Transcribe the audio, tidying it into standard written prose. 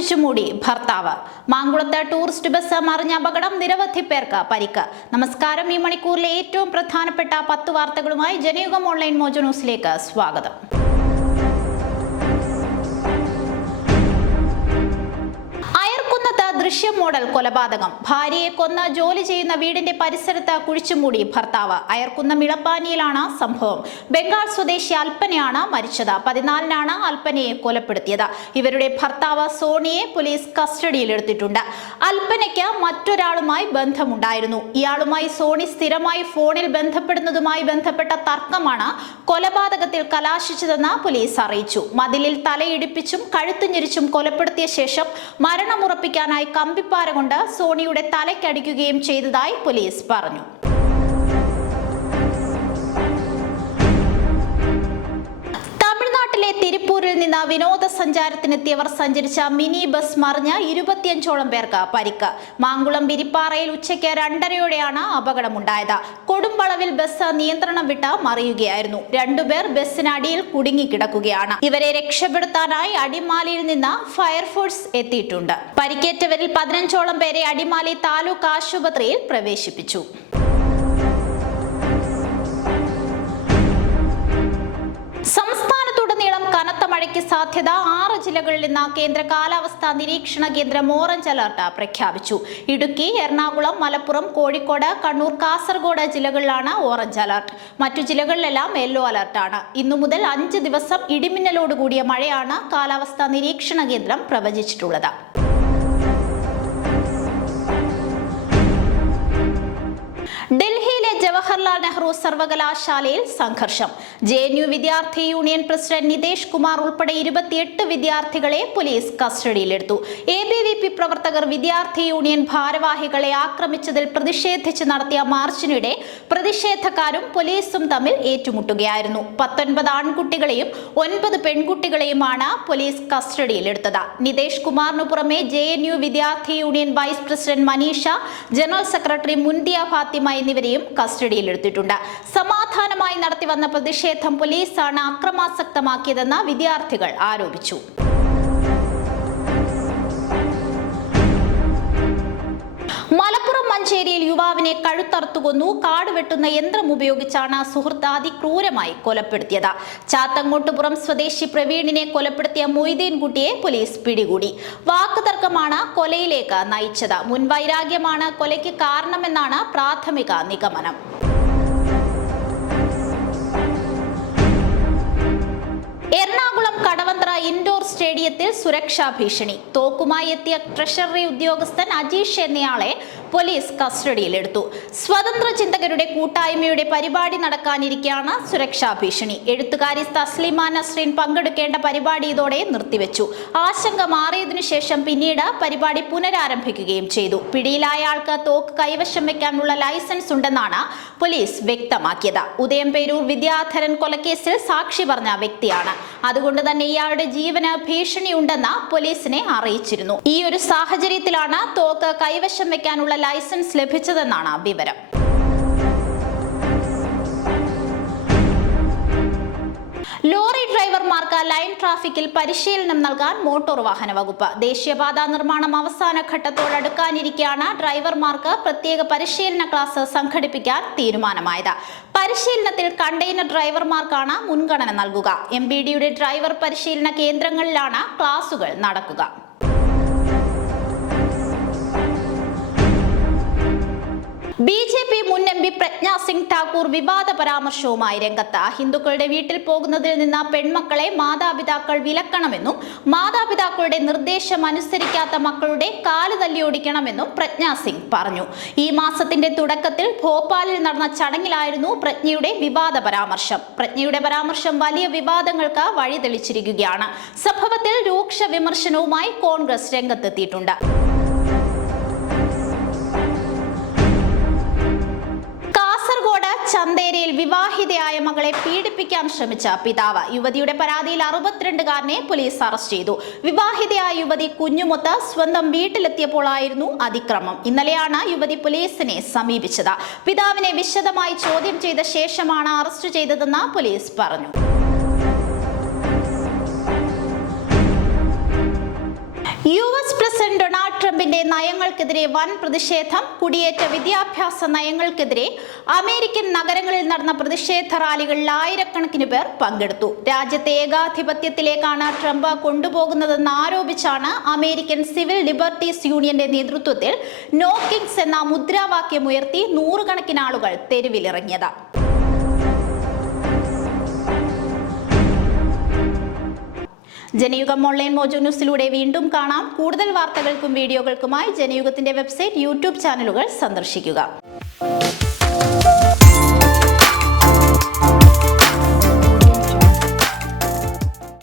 കുഴിച്ചുമൂടി ഭർത്താവ്. മാങ്കുളത്ത് tourist bus മറിഞ്ഞ അപകടം, നിരവധി പേർക്ക് പരിക്ക്. നമസ്കാരം. ഈ മണിക്കൂറിലെ ഏറ്റവും പ്രധാനപ്പെട്ട 10 വാർത്തകളുമായി ജനയുഗം ഓൺലൈൻ മോജോ ന്യൂസിലേക്ക് സ്വാഗതം. ദൃശ്യം മോഡൽ കൊലപാതകം. ഭാര്യയെ കൊന്ന് ജോലി ചെയ്യുന്ന വീടിന്റെ പരിസരത്ത് കുഴിച്ചുമൂടി ഭർത്താവ്. അയർക്കുന്നം ഇളപ്പാനിയിലാണ് സംഭവം. ബംഗാൾ സ്വദേശി അൽപ്പനയാണ് മരിച്ചത്. 14നാണ് അൽപ്പനയെ കൊലപ്പെടുത്തിയത്. ഇവരുടെ ഭർത്താവ് സോണിയെ പോലീസ് കസ്റ്റഡിയിലെടുത്തിട്ടുണ്ട്. അൽപ്പനയ്ക്ക് മറ്റൊരാളുമായി ബന്ധമുണ്ടായിരുന്നു. ഇയാളുമായി സോണി സ്ഥിരമായി ഫോണിൽ ബന്ധപ്പെടുന്നതുമായി ബന്ധപ്പെട്ട തർക്കമാണ് കൊലപാതകത്തിൽ കലാശിച്ചതെന്ന് പോലീസ് അറിയിച്ചു. മതിലിൽ തലയിടിപ്പിച്ചും കഴുത്ത് ഞെരിച്ചും കൊലപ്പെടുത്തിയ ശേഷം മരണമുറപ്പിക്കാനായി കമ്പിപ്പാര കൊണ്ട് സോണിയുടെ തലയ്ക്കടിക്കുകയും ചെയ്തതായി പോലീസ് പറഞ്ഞു. തിരുപ്പൂരിൽ നിന്ന് വിനോദസഞ്ചാരത്തിനെത്തിയവർ സഞ്ചരിച്ച മിനി ബസ് മറിഞ്ഞ് 25ഓളം പേർക്ക് പരിക്ക്. മാങ്കുളം വിരിപ്പാറയിൽ ഉച്ചയ്ക്ക് 2:30യോടെയാണ് അപകടമുണ്ടായത്. കൊടുംവളവിൽ ബസ് നിയന്ത്രണം വിട്ട് മറിയുകയായിരുന്നു. 2 പേർ ബസ്സിനടിയിൽ കുടുങ്ങിക്കിടക്കുകയാണ്. ഇവരെ രക്ഷപ്പെടുത്താനായി അടിമാലിയിൽ നിന്ന് ഫയർഫോഴ്സ് എത്തിയിട്ടുണ്ട്. പരിക്കേറ്റവരിൽ 15ഓളം പേരെ അടിമാലി താലൂക്ക് ആശുപത്രിയിൽ പ്രവേശിപ്പിച്ചു. സംസ്ഥാനത്തുടനീളം കനത്ത മഴയ്ക്ക് സാധ്യത. 6 ജില്ലകളിൽ നിന്ന് കേന്ദ്ര കാലാവസ്ഥാ നിരീക്ഷണ കേന്ദ്രം ഓറഞ്ച് അലർട്ട് പ്രഖ്യാപിച്ചു. ഇടുക്കി, എറണാകുളം, മലപ്പുറം, കോഴിക്കോട്, കണ്ണൂർ, കാസർഗോഡ് ജില്ലകളിലാണ് ഓറഞ്ച് അലർട്ട്. മറ്റു ജില്ലകളിലെല്ലാം യെല്ലോ അലർട്ടാണ്. ഇന്നു മുതൽ 5 ദിവസം ഇടിമിന്നലോടുകൂടിയ മഴയാണ് കാലാവസ്ഥാ നിരീക്ഷണ കേന്ദ്രം പ്രവചിച്ചിട്ടുള്ളത്. ഡൽഹിയിലെ ജവഹർലാൽ നെഹ്റു സർവകലാശാലയിൽ സംഘർഷം. JNU വിദ്യാർത്ഥി യൂണിയൻ പ്രസിഡന്റ് നിതേഷ് കുമാർ ഉൾപ്പെടെ 28 വിദ്യാർത്ഥികളെ പോലീസ് കസ്റ്റഡിയിലെടുത്തു. ABVP പ്രവർത്തകർ വിദ്യാർത്ഥി യൂണിയൻ ഭാരവാഹികളെ ആക്രമിച്ചതിൽ പ്രതിഷേധിച്ച് നടത്തിയ മാർച്ചിനിടെ പ്രതിഷേധക്കാരും പോലീസും തമ്മിൽ ഏറ്റുമുട്ടുകയായിരുന്നു. 19 ആൺകുട്ടികളെയും 9 പെൺകുട്ടികളെയുമാണ് പോലീസ് കസ്റ്റഡിയിലെടുത്തത്. നിതേഷ് കുമാറിനു പുറമെ JNU വിദ്യാർത്ഥി union vice president Manisha, general secretary മുന്തിയ ഫാത്തിമ എന്നിവരെയും കസ്റ്റഡിയിലെടുത്തിട്ടുണ്ട്. സമാധാനമായി നടത്തിവന്ന പ്രതിഷേധം പോലീസാണ് അക്രമാസക്തമാക്കിയതെന്ന് വിദ്യാർത്ഥികൾ ആരോപിച്ചു. മലപ്പുറം മഞ്ചേരിയിൽ യുവാവിനെ കഴുത്തറുത്തുകൊന്നു. കാട് വെട്ടുന്ന യന്ത്രം ഉപയോഗിച്ചാണ് സുഹൃത്ത് അതിക്രൂരമായി കൊലപ്പെടുത്തിയത്. ചാത്തങ്ങോട്ടുപുറം സ്വദേശി പ്രവീണിനെ കൊലപ്പെടുത്തിയ മൊയ്തീൻ കുട്ടിയെ പോലീസ് പിടികൂടി. വാക്കുതർക്കമാണ് കൊലയിലേക്ക് നയിച്ചത്. മുൻവൈരാഗ്യമാണ് കൊലയ്ക്ക് കാരണമെന്നാണ് പ്രാഥമിക നിഗമനം. എറണാകുളം കടവന്ത്ര ഇൻഡോർ സ്റ്റേഡിയത്തിൽ സുരക്ഷാ ഭീഷണി. തോക്കുമായി എത്തിയ ട്രഷറി ഉദ്യോഗസ്ഥൻ അജീഷ് എന്നയാളെ പോലീസ് കസ്റ്റഡിയിലെടുത്തു. സ്വതന്ത്ര ചിന്തകരുടെ കൂട്ടായ്മയുടെ പരിപാടി നടക്കാനിരിക്കെയാണ് സുരക്ഷാ ഭീഷണി. എഴുത്തുകാരി തസ്ലിമ നസ്രീൻ പങ്കെടുക്കേണ്ട പരിപാടി ഇതോടെ നിർത്തിവെച്ചു. ആശങ്ക മാറിയതിനു ശേഷം പിന്നീട് പരിപാടി പുനരാരംഭിക്കുകയും ചെയ്തു. പിടിയിലായ ആൾക്ക് തോക്ക് കൈവശം വെക്കാനുള്ള ലൈസൻസ് ഉണ്ടെന്നാണ് പോലീസ് വ്യക്തമാക്കിയത്. ഉദയംപേരൂർ വിദ്യാധരൻ കൊലക്കേസിൽ സാക്ഷി പറഞ്ഞ വ്യക്തിയാണ്. അതുകൊണ്ട് തന്നെ ഇയാളുടെ ജീവന് ഭീഷണിയുണ്ടെന്ന് പോലീസിനെ അറിയിച്ചിരുന്നു. ഈ ഒരു സാഹചര്യത്തിലാണ് തോക്ക് കൈവശം വെക്കാനുള്ള ലൈസൻസ് ലഭിച്ചതെന്നാണ് വിവരം. ലോറി ഡ്രൈവർമാർക്ക് ലൈൻ ട്രാഫിക്കിൽ പരിശീലനം നൽകാൻ മോട്ടോർ വാഹന വകുപ്പ്. ദേശീയപാതാ നിർമ്മാണം അവസാന ഘട്ടത്തോടടുക്കാനിരിക്കെയാണ് ഡ്രൈവർമാർക്ക് പ്രത്യേക പരിശീലന ക്ലാസ് സംഘടിപ്പിക്കാൻ തീരുമാനമായത്. പരിശീലനത്തിൽ കണ്ടെയ്നർ ഡ്രൈവർമാർക്കാണ് മുൻഗണന നൽകുക. MBDയുടെ ഡ്രൈവർ പരിശീലന കേന്ദ്രങ്ങളിലാണ് ക്ലാസുകൾ നടക്കുക. BJP മുൻ MP പ്രജ്ഞാ സിംഗ് ഠാക്കൂർ വിവാദ പരാമർശവുമായി രംഗത്ത്. ഹിന്ദുക്കളുടെ വീട്ടിൽ പോകുന്നതിൽ നിന്ന് പെൺമക്കളെ മാതാപിതാക്കൾ വിലക്കണമെന്നും മാതാപിതാക്കളുടെ നിർദ്ദേശം അനുസരിക്കാത്ത മക്കളുടെ കാല് തല്ലിയൊടിക്കണമെന്നും പ്രജ്ഞാ സിംഗ് പറഞ്ഞു. ഈ മാസത്തിന്റെ തുടക്കത്തിൽ ഭോപ്പാലിൽ നടന്ന ചടങ്ങിലായിരുന്നു പ്രജ്ഞയുടെ വിവാദ പരാമർശം. പ്രജ്ഞയുടെ പരാമർശം വലിയ വിവാദങ്ങൾക്ക് വഴിതെളിച്ചിരിക്കുകയാണ്. സംഭവത്തിൽ രൂക്ഷ വിമർശനവുമായി കോൺഗ്രസ് രംഗത്തെത്തിയിട്ടുണ്ട്. ചന്തേരയിൽ വിവാഹിതയായ മകളെ പീഡിപ്പിക്കാൻ ശ്രമിച്ച പിതാവ്. യുവതിയുടെ പരാതിയിൽ 62കാരനെ പോലീസ് അറസ്റ്റ് ചെയ്തു. വിവാഹിതയായ യുവതി കുഞ്ഞുമൊത്ത് സ്വന്തം വീട്ടിലെത്തിയപ്പോഴായിരുന്നു അതിക്രമം. ഇന്നലെയാണ് യുവതി പോലീസിനെ സമീപിച്ചത്. പിതാവിനെ വിശദമായി ചോദ്യം ചെയ്ത ശേഷമാണ് അറസ്റ്റ് ചെയ്തതെന്ന് പോലീസ് പറഞ്ഞു. US പ്രസിഡന്റ് ഡൊണാൾഡ് ട്രംപിന്റെ നയങ്ങൾക്കെതിരെ വൻ പ്രതിഷേധം. കുടിയേറ്റ വിദ്യാഭ്യാസ നയങ്ങൾക്കെതിരെ അമേരിക്കൻ നഗരങ്ങളിൽ നടന്ന പ്രതിഷേധ റാലികളിൽ ആയിരക്കണക്കിന് പേർ പങ്കെടുത്തു. രാജ്യത്തെ ഏകാധിപത്യത്തിലേക്കാണ് ട്രംപ് കൊണ്ടുപോകുന്നതെന്ന് ആരോപിച്ചാണ് അമേരിക്കൻ സിവിൽ ലിബർട്ടീസ് യൂണിയന്റെ നേതൃത്വത്തിൽ നോ കിങ്സ് എന്ന മുദ്രാവാക്യം ഉയർത്തി നൂറുകണക്കിന് ആളുകൾ തെരുവിലിറങ്ങിയത്. ജനയുഗം ഓൺലൈൻ മോജോ ന്യൂസിലൂടെ വീണ്ടും കാണാം. കൂടുതൽ വാർത്തകൾക്കും വീഡിയോകൾക്കുമായി ജനയുഗത്തിന്റെ വെബ്സൈറ്റ്, യൂട്യൂബ് ചാനലുകൾ സന്ദർശിക്കുക.